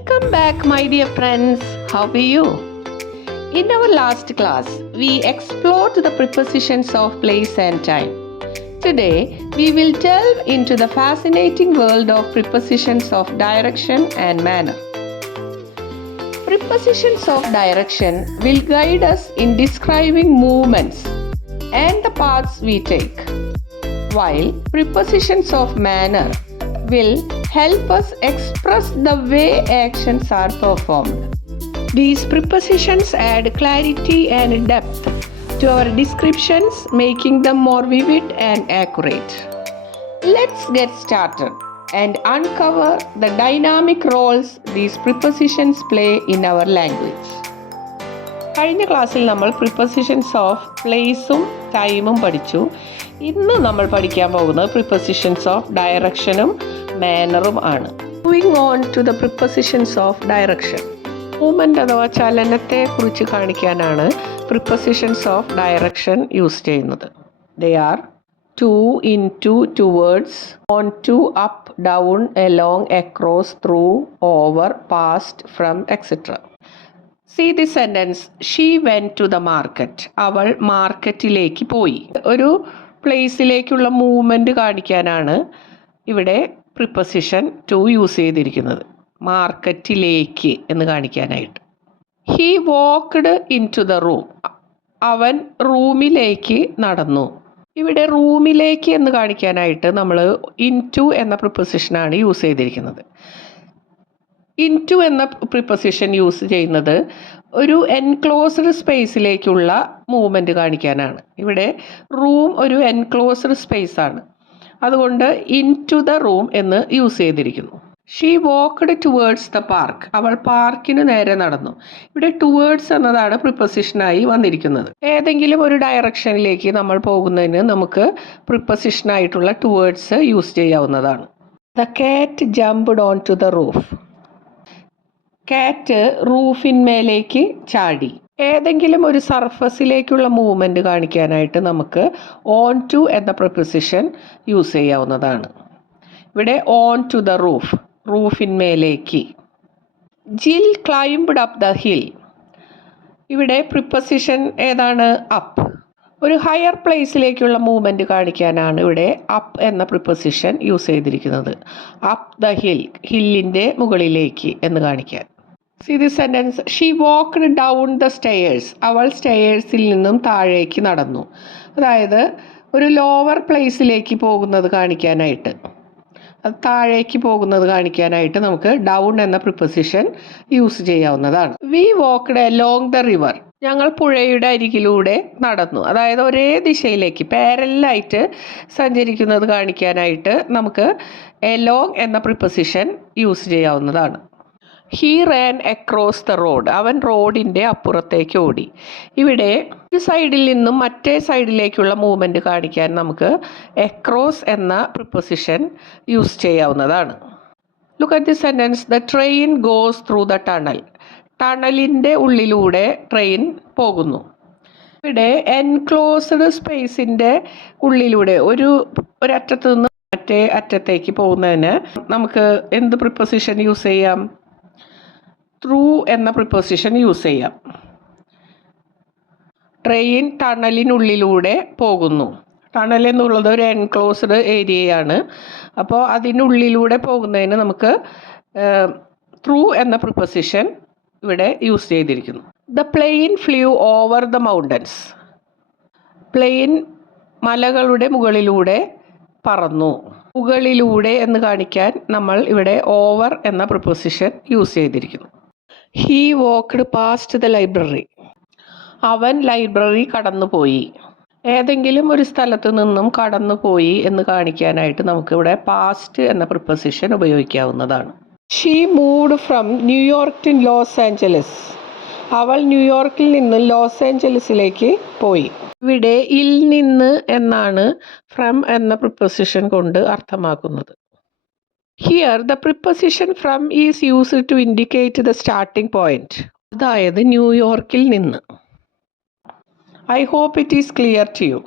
Welcome back, my dear friends. How are you? In our last class, we explored the prepositions of place and time. Today, we will delve into the fascinating world of prepositions of direction and manner. Prepositions of direction will guide us in describing movements and the paths we take, while prepositions of manner will help us express the way actions are performed. These prepositions add clarity and depth to our descriptions, making them more vivid and accurate. Let's get started and uncover the dynamic roles these prepositions play in our language. കഴിഞ്ഞ ക്ലാസ്സിൽ നമ്മൾ പ്രിപ്പൊസിഷൻസ് of പ്ലേസും ടൈമും പഠിച്ചു. ഇന്ന് നമ്മൾ പഠിക്കാൻ പോകുന്നത് പ്രിപ്പൊസിഷൻസ് of ഡയറക്ഷനും മാനറും ആണ്. Moving on to the prepositions of direction. Movement അഥവാ ചലനത്തെ കുറിച്ച് കാണിക്കാനാണ് പ്രിപ്പൊസിഷൻസ് ഓഫ് ഡയറക്ഷൻ യൂസ് ചെയ്യുന്നത്. They are to, into, towards, onto, up, down, along, across, through, over, past, from, etcetera. See this sentence. She went to the market. അവൾ മാർക്കറ്റിലേക്ക് പോയി. ഒരു പ്ലേസിലേക്കുള്ള movement കാണിക്കാനാണ് ഇവിടെ പ്രിപ്പൊസിഷൻ ടു യൂസ് ചെയ്തിരിക്കുന്നത്. മാർക്കറ്റിലേക്ക് എന്ന് കാണിക്കാനായിട്ട്. He walked into the room. അവൻ റൂമിലേക്ക് നടന്നു. ഇവിടെ റൂമിലേക്ക് എന്ന് കാണിക്കാനായിട്ട് നമ്മൾ ഇൻ ടു എന്ന പ്രിപ്പൊസിഷനാണ് യൂസ് ചെയ്തിരിക്കുന്നത്. ഇൻ ടു എന്ന പ്രിപ്പൊസിഷൻ യൂസ് ചെയ്യുന്നത് ഒരു എൻക്ലോസ്ഡ് സ്പേസിലേക്കുള്ള മൂവ്മെൻറ്റ് കാണിക്കാനാണ്. ഇവിടെ റൂം ഒരു എൻക്ലോസ്ഡ് സ്പേസ് ആണ്. അതുകൊണ്ട് ഇൻ ടു ദ റൂം എന്ന് യൂസ് ചെയ്തിരിക്കുന്നു. She walked towards the park. അവൾ പാർക്കിന് നേരെ നടന്നു. ഇവിടെ ടുവേർഡ്സ് എന്നതാണ് പ്രിപ്പൊസിഷനായി വന്നിരിക്കുന്നത്. ഏതെങ്കിലും ഒരു ഡയറക്ഷനിലേക്ക് നമ്മൾ പോകുന്നതിന് നമുക്ക് പ്രിപ്പൊസിഷനായിട്ടുള്ള ടുവേർഡ്സ് യൂസ് ചെയ്യാവുന്നതാണ്. The cat jumped on to the roof. Cat റൂഫിന്മേലേക്ക് ചാടി. ഏതെങ്കിലും ഒരു സർഫസിലേക്കുള്ള മൂവ്മെൻറ്റ് കാണിക്കാനായിട്ട് നമുക്ക് ഓൺ ടു എന്ന പ്രിപ്പൊസിഷൻ യൂസ് ചെയ്യാവുന്നതാണ്. ഇവിടെ ഓൺ ടു ദ റൂഫ്, റൂഫിന്മേലേക്ക്. Jill climbed up the hill. ഇവിടെ പ്രിപ്പൊസിഷൻ ഏതാണ്? അപ്പ്. ഒരു ഹയർ പ്ലേസിലേക്കുള്ള മൂവ്മെൻറ്റ് കാണിക്കാനാണ് ഇവിടെ അപ്പ് എന്ന പ്രിപ്പൊസിഷൻ യൂസ് ചെയ്തിരിക്കുന്നത്. അപ്പ് ദ ഹിൽ, ഹില്ലിൻ്റെ മുകളിലേക്ക് എന്ന് കാണിക്കാൻ. See this sentence. She walked down the stairs. അവൾ സ്റ്റെയേഴ്സിൽ നിന്നും താഴേക്ക് നടന്നു. അതായത് ഒരു ലോവർ പ്ലേസിലേക്ക് പോകുന്നത് കാണിക്കാനായിട്ട്, അത് താഴേക്ക് പോകുന്നത് കാണിക്കാനായിട്ട് നമുക്ക് ഡൗൺ എന്ന പ്രിപ്പൊസിഷൻ യൂസ് ചെയ്യാവുന്നതാണ്. We walked along the river. ഞങ്ങൾ പുഴയുടെ അരികിലൂടെ നടന്നു. അതായത് ഒരേ ദിശയിലേക്ക് പാരലായിട്ട് സഞ്ചരിക്കുന്നത് കാണിക്കാനായിട്ട് നമുക്ക് അലോങ് എന്ന പ്രിപ്പൊസിഷൻ യൂസ് ചെയ്യാവുന്നതാണ്. He Rann across the road. അവൻ റോഡിൻ്റെ അപ്പുറത്തേക്ക് ഓടി. ഇവിടെ ഒരു സൈഡിൽ നിന്നും മറ്റേ സൈഡിലേക്കുള്ള മൂവ്മെൻറ്റ് കാണിക്കാൻ നമുക്ക് അക്രോസ് എന്ന പ്രിപ്പൊസിഷൻ യൂസ് ചെയ്യാവുന്നതാണ്. Look at the sentence. The train goes through the tunnel. ടണലിൻ്റെ ഉള്ളിലൂടെ ട്രെയിൻ പോകുന്നു. ഇവിടെ എൻക്ലോസ്ഡ് സ്പേസിൻ്റെ ഉള്ളിലൂടെ ഒരറ്റത്ത് നിന്ന് മറ്റേ അറ്റത്തേക്ക് പോകുന്നതിന് നമുക്ക് എന്ത് പ്രിപ്പൊസിഷൻ യൂസ് ചെയ്യാം? ത്രൂ എന്ന പ്രിപ്പൊസിഷൻ യൂസ് ചെയ്യാം. ട്രെയിൻ ടണലിനുള്ളിലൂടെ പോകുന്നു. ടണൽ എന്നുള്ളത് ഒരു എൻക്ലോസ്ഡ് ഏരിയയാണ്. അപ്പോൾ അതിനുള്ളിലൂടെ പോകുന്നതിന് നമുക്ക് ത്രൂ എന്ന പ്രിപ്പൊസിഷൻ ഇവിടെ യൂസ് ചെയ്തിരിക്കുന്നു. The plane flew over the mountains. Plane മലകളുടെ മുകളിലൂടെ പറന്നു. മുകളിലൂടെ എന്ന് കാണിക്കാൻ നമ്മൾ ഇവിടെ ഓവർ എന്ന പ്രിപ്പൊസിഷൻ യൂസ് ചെയ്തിരിക്കുന്നു. He walked past the library. അവൻ ലൈബ്രറി കടന്നുപോയി. ഏതെങ്കിലും ഒരു സ്ഥലത്ത് നിന്നും കടന്നുപോയി എന്ന് കാണിക്കാനായിട്ട് നമുക്കിവിടെ പാസ്റ്റ് എന്ന പ്രിപ്പൊസിഷൻ ഉപയോഗിക്കാവുന്നതാണ്. She moved from New York to Los Angeles. അവൾ ന്യൂയോർക്കിൽ നിന്ന് ലോസ് ആഞ്ചലസിലേക്ക് പോയി. ഇവിടെ ഇൽ നിന്ന് എന്നാണ് ഫ്രം എന്ന പ്രിപ്പൊസിഷൻ കൊണ്ട് അർത്ഥമാക്കുന്നത്. Here the preposition from is used to indicate the starting point. അതായത് ന്യൂയോർക്കിൽ നിന്ന്. I hope it is clear to you.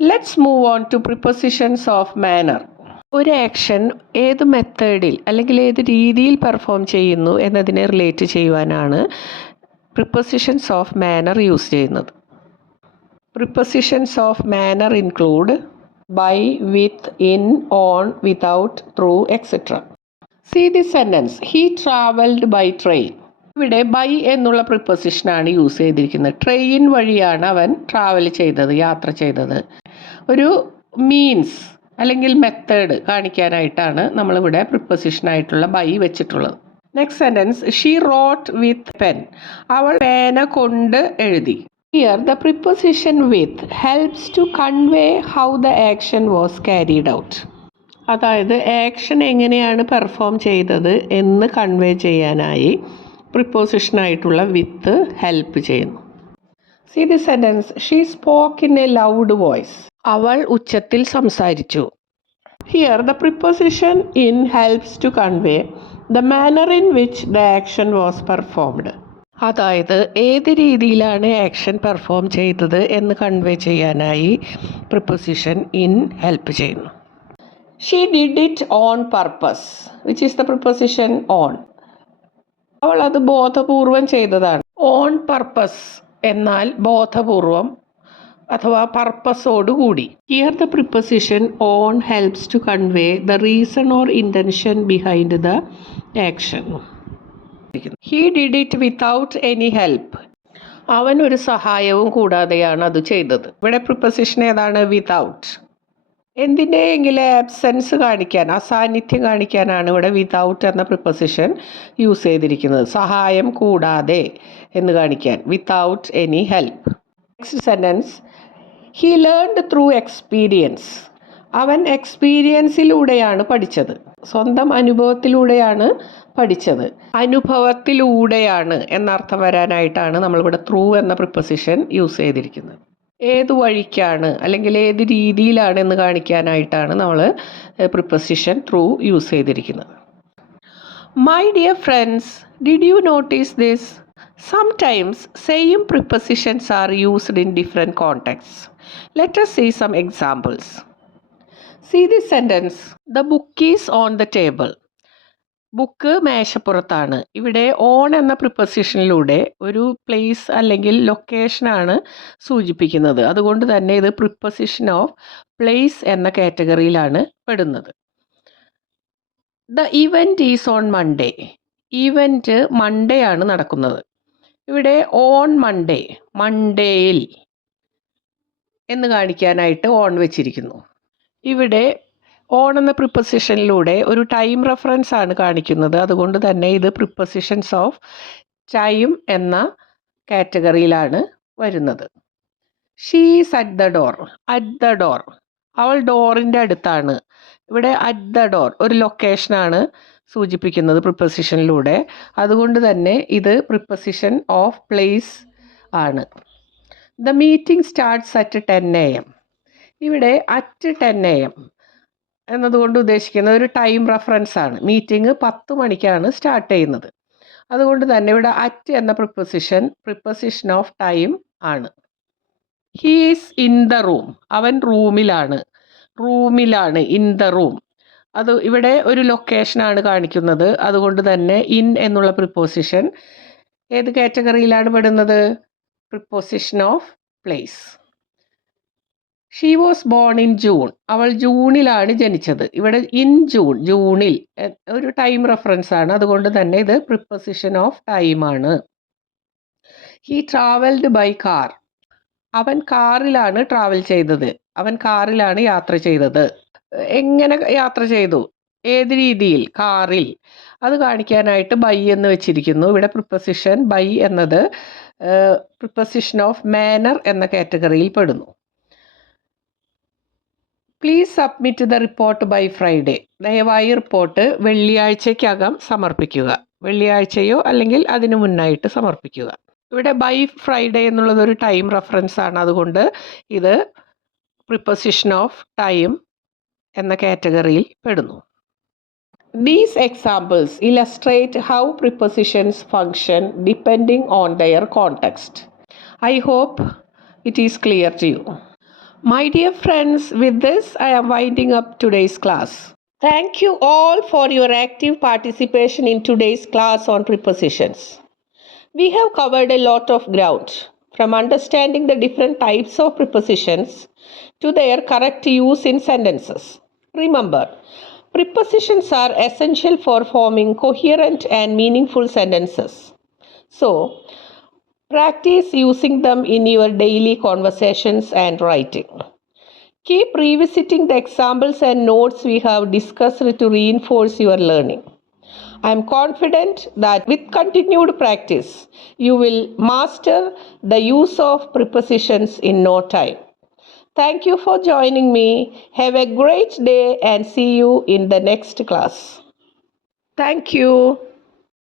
Let's move on to prepositions of manner. ഒരു ആക്ഷൻ ഏത് മെത്തേഡിൽ അല്ലെങ്കിൽ ഏത് രീതിയിൽ പെർഫോം ചെയ്യുന്നു എന്നതിനെ റിലേറ്റ് ചെയ്യുവാനാണ് പ്രിപ്പൊസിഷൻസ് ഓഫ് മാനർ യൂസ് ചെയ്യുന്നത്. Prepositions of manner include by, with, in, on, without, through, etcetera. See this sentence. He travelled by train. ഇവിടെ ബൈ എന്നുള്ള പ്രിപ്പൊസിഷനാണ് യൂസ് ചെയ്തിരിക്കുന്നത്. ട്രെയിൻ വഴിയാണ് അവൻ ട്രാവൽ ചെയ്തത്, യാത്ര ചെയ്തത്. ഒരു മീൻസ് അല്ലെങ്കിൽ മെത്തേഡ് കാണിക്കാനായിട്ടാണ് നമ്മളിവിടെ പ്രിപ്പൊസിഷനായിട്ടുള്ള ബൈ വെച്ചിട്ടുള്ളത്. Next sentence. She wrote with pen. അവൾ പേന കൊണ്ട് എഴുതി. Here the preposition with helps to convey how the action was carried out. അതായത് ആക്ഷൻ എങ്ങനെയാണ് പെർഫോം ചെയ്തത് എന്ന് കൺവേ ചെയ്യാനായി പ്രിപ്പോസിഷനായിട്ടുള്ള വിത്ത് ഹെൽപ്പ് ചെയ്യുന്നു. See the sentence. She spoke in a loud voice. അവൾ ഉച്ചത്തിൽ സംസാരിച്ചു. Here the preposition in helps to convey the manner in which the action was performed. അതായത് ഏത് രീതിയിലാണ് ആക്ഷൻ പെർഫോം ചെയ്തത് എന്ന് കൺവേ ചെയ്യാനായി പ്രിപ്പോസിഷൻ ഇൻ ഹെൽപ്പ് ചെയ്യുന്നു. She did it on purpose, which is the preposition on. അവൾ അത് ബോധപൂർവം ചെയ്തതാണ്. ഓൺ പർപ്പസ് എന്നാൽ ബോധപൂർവം അഥവാ പർപ്പസോടുകൂടി. Here the preposition on helps to convey the reason or intention behind the action. He did it without any help. അവൻ ഒരു സഹായവും കൂടാതെയാണ് അത് ചെയ്തത്. ഇവിടെ പ്രിപ്പൊസിഷൻ ഏതാണ്? വിതൗട്ട്. എന്തിൻ്റെയെങ്കിലും ആബ്സെൻസ് കാണിക്കാൻ, അസാന്നിധ്യം കാണിക്കാനാണ് ഇവിടെ വിതൗട്ട് എന്ന പ്രിപ്പൊസിഷൻ യൂസ് ചെയ്തിരിക്കുന്നത്. സഹായം കൂടാതെ എന്ന് കാണിക്കാൻ, without any help. Next sentence. He learned through experience. അവൻ എക്സ്പീരിയൻസിലൂടെയാണ് പഠിച്ചത്, സ്വന്തം അനുഭവത്തിലൂടെയാണ് പഠിച്ചത്. അനുഭവത്തിലൂടെയാണ് എന്നർത്ഥം വരാനായിട്ടാണ് നമ്മളിവിടെ ത്രൂ എന്ന പ്രിപ്പൊസിഷൻ യൂസ് ചെയ്തിരിക്കുന്നത്. ഏത് വഴിക്കാണ് അല്ലെങ്കിൽ ഏത് രീതിയിലാണ് എന്ന് കാണിക്കാനായിട്ടാണ് നമ്മൾ പ്രിപ്പൊസിഷൻ ത്രൂ യൂസ് ചെയ്തിരിക്കുന്നത്. My dear friends, did you notice this? Sometimes same prepositions are used in different contexts. Let us see some examples. See this sentence. The book is on the table. Book മേശപ്പുറത്താണ്. ഇവിടെ on എന്ന പ്രിപ്പൊസിഷനിലൂടെ ഒരു place അല്ലെങ്കിൽ ലൊക്കേഷനാണ് സൂചിപ്പിക്കുന്നത്. അതുകൊണ്ട് തന്നെ ഇത് preposition of place എന്ന കാറ്റഗറിയിലാണ് പെടുന്നത്. The event is on Monday. Event Monday ആണ് നടക്കുന്നത്. ഇവിടെ ഓൺ മൺഡേ, മൺഡേയിൽ എന്ന് കാണിക്കാനായിട്ട് ഓൺ വെച്ചിരിക്കുന്നു. ഇവിടെ ഓൺ എന്ന പ്രിപ്പൊസിഷനിലൂടെ ഒരു ടൈം റെഫറൻസ് ആണ് കാണിക്കുന്നത്. അതുകൊണ്ട് തന്നെ ഇത് പ്രിപ്പൊസിഷൻസ് ഓഫ് ടൈം എന്ന കാറ്റഗറിയിലാണ് വരുന്നത്. She is at the door. At the door, അവൾ ഡോറിൻ്റെ അടുത്താണ്. ഇവിടെ അറ്റ് ദ ഡോർ ഒരു ലൊക്കേഷനാണ് സൂചിപ്പിക്കുന്നത് പ്രിപ്പൊസിഷനിലൂടെ. അതുകൊണ്ട് തന്നെ ഇത് പ്രിപ്പൊസിഷൻ ഓഫ് പ്ലേസ് ആണ്. The meeting starts at 10 AM. ഇവിടെ അറ്റ് 10 AM എന്നതുകൊണ്ട് ഉദ്ദേശിക്കുന്നത് ഒരു ടൈം റെഫറൻസ് ആണ്. മീറ്റിംഗ് 10 മണിക്കാണ് സ്റ്റാർട്ട് ചെയ്യുന്നത്. അതുകൊണ്ട് തന്നെ ഇവിടെ അറ്റ് എന്ന പ്രിപ്പൊസിഷൻ ഓഫ് ടൈം ആണ്. He is in the room. അവൻ റൂമിലാണ്. റൂമിലാണ്, ഇൻ ദ റൂം. അത് ഇവിടെ ഒരു ലൊക്കേഷനാണ് കാണിക്കുന്നത്. അതുകൊണ്ട് തന്നെ ഇൻ എന്നുള്ള പ്രിപ്പൊസിഷൻ ഏത് കാറ്റഗറിയിലാണ് പെടുന്നത്? Preposition of place. She was born in June. അവൾ ജൂണിലാണ് ജനിച്ചത്. ഇവിടെ ഇൻ ജൂൺ, ജൂണിൽ ഒരു ടൈം റെഫറൻസ് ആണ്. അതുകൊണ്ട് തന്നെ ഇത് പ്രിപ്പൊസിഷൻ ഓഫ് ടൈം ആണ്. He travelled by car. അവൻ കാറിലാണ് ട്രാവൽ ചെയ്തത്. അവൻ കാറിലാണ് യാത്ര ചെയ്തത്. എങ്ങനെ യാത്ര ചെയ്തു? ഏത് രീതിയിൽ? കാറിൽ. അത് കാണിക്കാനായിട്ട് ബൈ എന്ന് വെച്ചിരിക്കുന്നു. ഇവിടെ പ്രിപ്പൊസിഷൻ ബൈ എന്നത് പ്രിപ്പൊസിഷൻ ഓഫ് മാനർ എന്ന കാറ്റഗറിയിൽ പെടുന്നു. Please submit the report by Friday. ദയവായി റിപ്പോർട്ട് വെള്ളിയാഴ്ചയ്ക്കകം സമർപ്പിക്കുക. വെള്ളിയാഴ്ചയോ അല്ലെങ്കിൽ അതിനു മുന്നായിട്ട് സമർപ്പിക്കുക. ഇവിടെ ബൈ ഫ്രൈഡേ എന്നുള്ളത് ഒരു ടൈം റെഫറൻസ് ആണ്. അതുകൊണ്ട് ഇത് പ്രിപ്പൊസിഷൻ ഓഫ് ടൈം എന്ന കാറ്റഗറിയിൽ പെടുന്നു. These examples illustrate how prepositions function depending on their context. I hope it is clear to you. My dear friends, with this I am winding up today's class. Thank you all for your active participation in today's class on prepositions. We have covered a lot of ground, from understanding the different types of prepositions to their correct use in sentences. Remember, prepositions are essential for forming coherent and meaningful sentences. So, practice using them in your daily conversations and writing. Keep revisiting the examples and notes we have discussed to reinforce your learning. I am confident that with continued practice, you will master the use of prepositions in no time. Thank you for joining me. Have a great day and see you in the next class. Thank you.